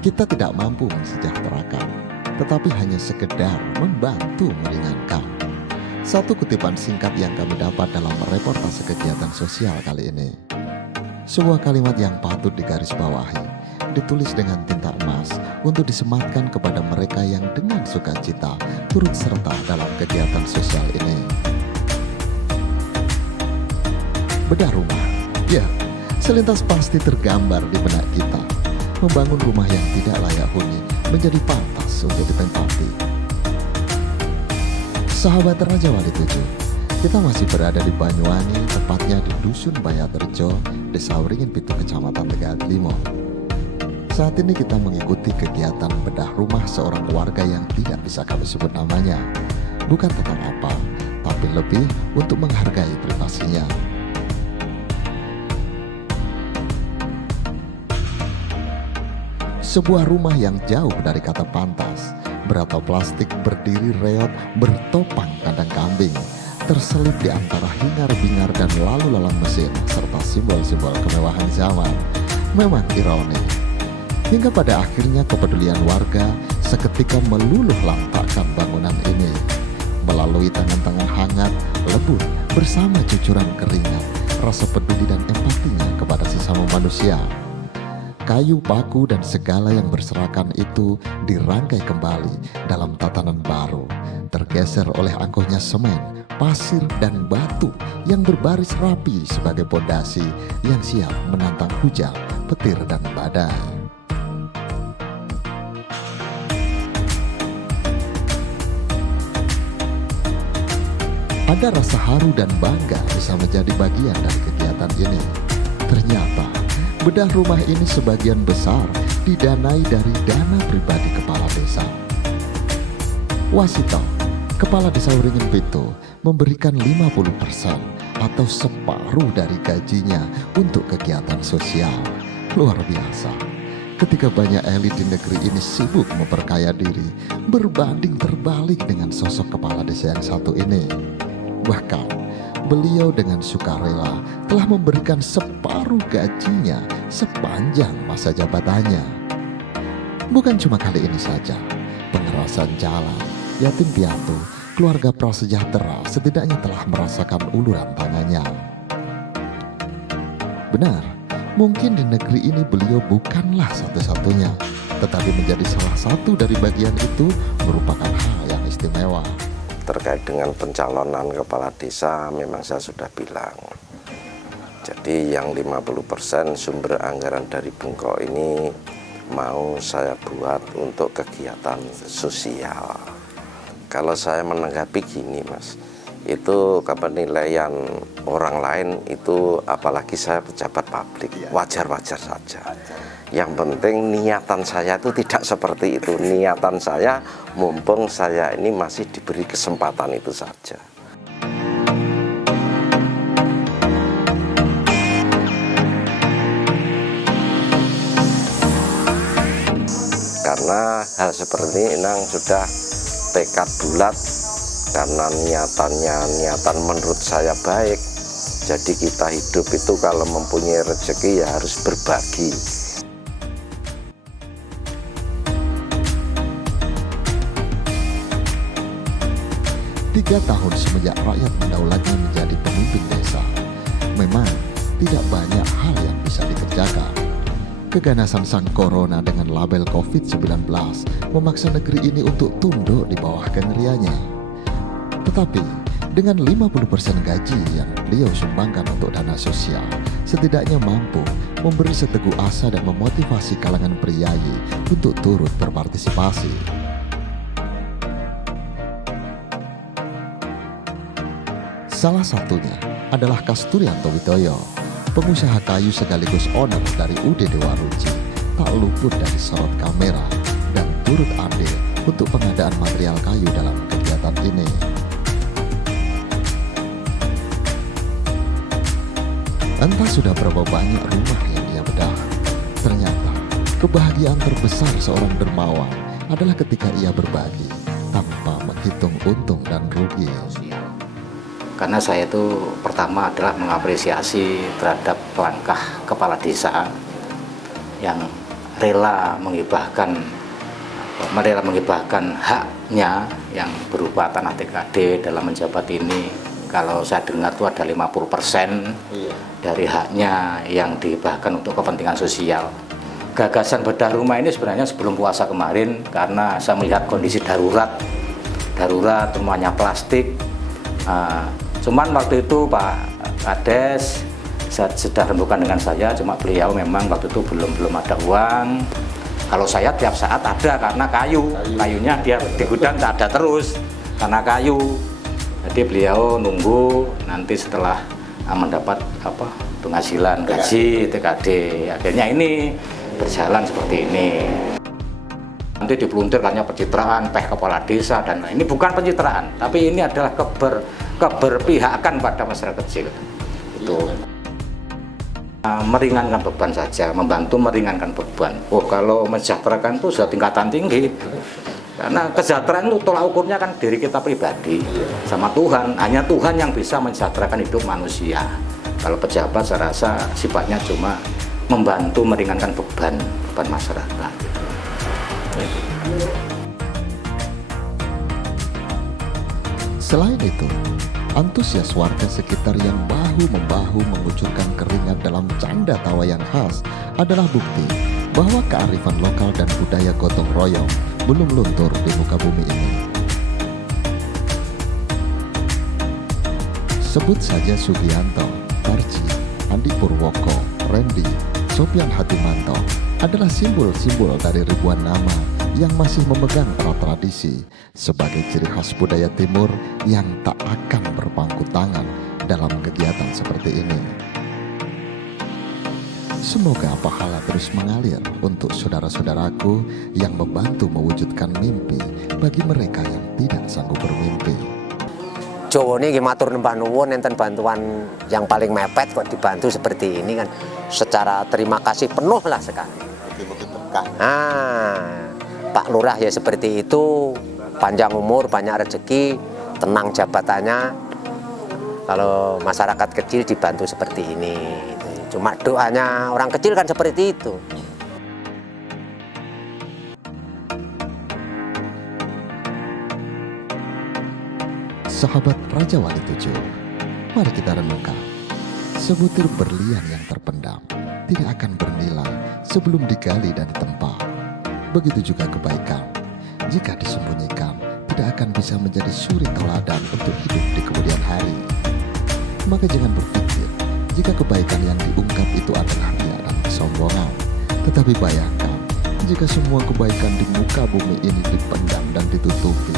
Kita tidak mampu mensejahterakan, tetapi hanya sekedar membantu meringankan. Satu kutipan singkat yang kami dapat dalam reportase kegiatan sosial kali ini. Sebuah kalimat yang patut digarisbawahi, ditulis dengan tinta emas untuk disematkan kepada mereka yang dengan sukacita turut serta dalam kegiatan sosial ini. Bedah rumah, ya, selintas pasti tergambar di benak kita. Membangun rumah yang tidak layak huni menjadi pantas untuk ditempati. Sahabat Raja Wali 7, kita masih berada di Banyuwangi, tepatnya di Dusun Bayaterjo, Desa Wringin Pitu, Kecamatan Tegalimo. Saat ini kita mengikuti kegiatan bedah rumah seorang warga yang tidak bisa kami sebut namanya. Bukan tentang apa, tapi lebih untuk menghargai privasinya. Sebuah rumah yang jauh dari kata pantas, beratap plastik berdiri reot bertopang kandang kambing, terselip di antara hingar-bingar dan lalu lalang mesin serta simbol-simbol kemewahan zaman. Memang ironi, hingga pada akhirnya kepedulian warga seketika meluluh lantakkan bangunan ini. Melalui tangan-tangan hangat, lembut, bersama cucuran keringat, rasa peduli dan empatinya kepada sesama manusia. Kayu, paku, dan segala yang berserakan itu dirangkai kembali dalam tatanan baru, tergeser oleh angkuhnya semen, pasir, dan batu yang berbaris rapi sebagai pondasi yang siap menantang hujan, petir, dan badai. Ada rasa haru dan bangga bisa menjadi bagian dari kegiatan ini. Ternyata bedah rumah ini sebagian besar didanai dari dana pribadi kepala desa. Wasito, kepala desa Wringin Pitu, memberikan 50% atau separuh dari gajinya untuk kegiatan sosial. Luar biasa. Ketika banyak elit di negeri ini sibuk memperkaya diri, berbanding terbalik dengan sosok kepala desa yang satu ini. Bahkan beliau dengan sukarela telah memberikan separuh gajinya sepanjang masa jabatannya. Bukan cuma kali ini saja, pengerasan jalan, yatim piatu, keluarga prasejahtera setidaknya telah merasakan uluran tangannya. Benar, mungkin di negeri ini beliau bukanlah satu-satunya, tetapi menjadi salah satu dari bagian itu merupakan hal yang istimewa. Terkait dengan pencalonan kepala desa, memang saya sudah bilang. Jadi yang 50% sumber anggaran dari Bengkok ini mau saya buat untuk kegiatan sosial. Kalau saya menanggapi gini Mas, itu penilaian orang lain itu, apalagi saya pejabat publik, wajar-wajar saja. Yang penting niatan saya itu tidak seperti itu. Niatan saya mumpung saya ini masih diberi kesempatan itu saja. Karena hal seperti ini sudah tekad bulat, karena niatan menurut saya baik. Jadi kita hidup itu kalau mempunyai rezeki ya harus berbagi. 3 tahun semenjak rakyat mendaulatnya menjadi pemimpin desa, memang tidak banyak hal yang bisa dikerjakan. Keganasan sang corona dengan label COVID-19 memaksa negeri ini untuk tunduk di bawah kengeriannya. Tetapi dengan 50% gaji yang beliau sumbangkan untuk dana sosial, setidaknya mampu memberi seteguh asa dan memotivasi kalangan priayi untuk turut berpartisipasi. Salah satunya adalah Kasturianto Widoyo, pengusaha kayu sekaligus owner dari UD Dewa Ruci, tak luput dari sorot kamera dan turut andil untuk pengadaan material kayu dalam kegiatan ini. Entah sudah berapa banyak rumah yang ia bedah, ternyata kebahagiaan terbesar seorang dermawan adalah ketika ia berbagi tanpa menghitung untung dan rugi. Karena saya itu pertama adalah mengapresiasi terhadap langkah kepala desa yang rela menghibahkan haknya yang berupa tanah TKD dalam menjabat ini. Kalau saya dengar itu ada 50% dari haknya yang dihibahkan untuk kepentingan sosial. Gagasan bedah rumah ini sebenarnya sebelum puasa kemarin, karena saya melihat kondisi darurat rumahnya plastik. Cuman waktu itu Pak Kades sudah rembukan dengan saya, cuma beliau memang waktu itu belum ada uang. Kalau saya tiap saat ada karena kayunya dia di gudang tak ada terus karena kayu. Jadi beliau nunggu nanti setelah mendapat penghasilan gaji TKD. Akhirnya ini berjalan seperti ini. Nanti dipeluntir hanya pencitraan kepala desa, dan ini bukan pencitraan, tapi ini adalah keberpihakan pada masyarakat kecil. Itu meringankan beban saja, membantu meringankan beban. Kalau mensejahterakan itu sudah tingkatan tinggi, karena kesejahteraan itu tolak ukurnya kan diri kita pribadi sama Tuhan. Hanya Tuhan yang bisa mensejahterakan hidup manusia. Kalau pejabat saya rasa sifatnya cuma membantu meringankan beban masyarakat. Selain itu, antusias warga sekitar yang bahu-membahu mengucurkan keringat dalam canda tawa yang khas adalah bukti bahwa kearifan lokal dan budaya gotong royong belum luntur di muka bumi ini. Sebut saja Sugianto, Tarji, Andi Purwoko, Randy, Sopian Hatimanto adalah simbol-simbol dari ribuan nama yang masih memegang erat tradisi sebagai ciri khas budaya Timur yang tak akan berpangku tangan dalam kegiatan seperti ini. Semoga pahala terus mengalir untuk saudara-saudaraku yang membantu mewujudkan mimpi bagi mereka yang tidak sanggup bermimpi. Jawa ini matur nembah nuwun, enten bantuan yang paling mepet kok dibantu seperti ini kan, secara terima kasih penuh lah sekali. Pak Lurah ya seperti itu, panjang umur, banyak rezeki, tenang jabatannya. Kalau masyarakat kecil dibantu seperti ini, cuma doanya orang kecil kan seperti itu. Sahabat Raja Wali 7, mari kita renungkan. Sebutir berlian yang terpendam tidak akan bernilai sebelum digali dan ditempa. Begitu juga kebaikan, jika disembunyikan tidak akan bisa menjadi suri teladan untuk hidup di kemudian hari. Maka jangan berpikir jika kebaikan yang diungkap itu adalah riya dan kesombongan. Tetapi bayangkan jika semua kebaikan di muka bumi ini dipendam dan ditutupi,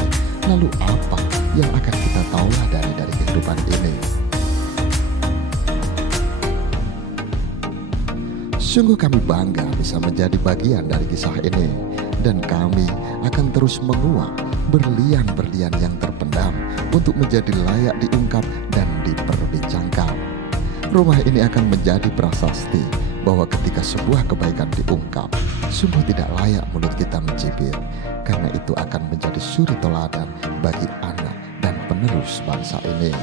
lalu apa yang akan kita tauladani dari kehidupan ini? Sungguh kami bangga bisa menjadi bagian dari kisah ini, dan kami akan terus menguak berlian-berlian yang terpendam untuk menjadi layak diungkap dan diperbincangkan. Rumah ini akan menjadi prasasti bahwa ketika sebuah kebaikan diungkap, sungguh tidak layak mulut kita mencibir, karena itu akan menjadi suri teladan bagi anak dan penerus bangsa ini.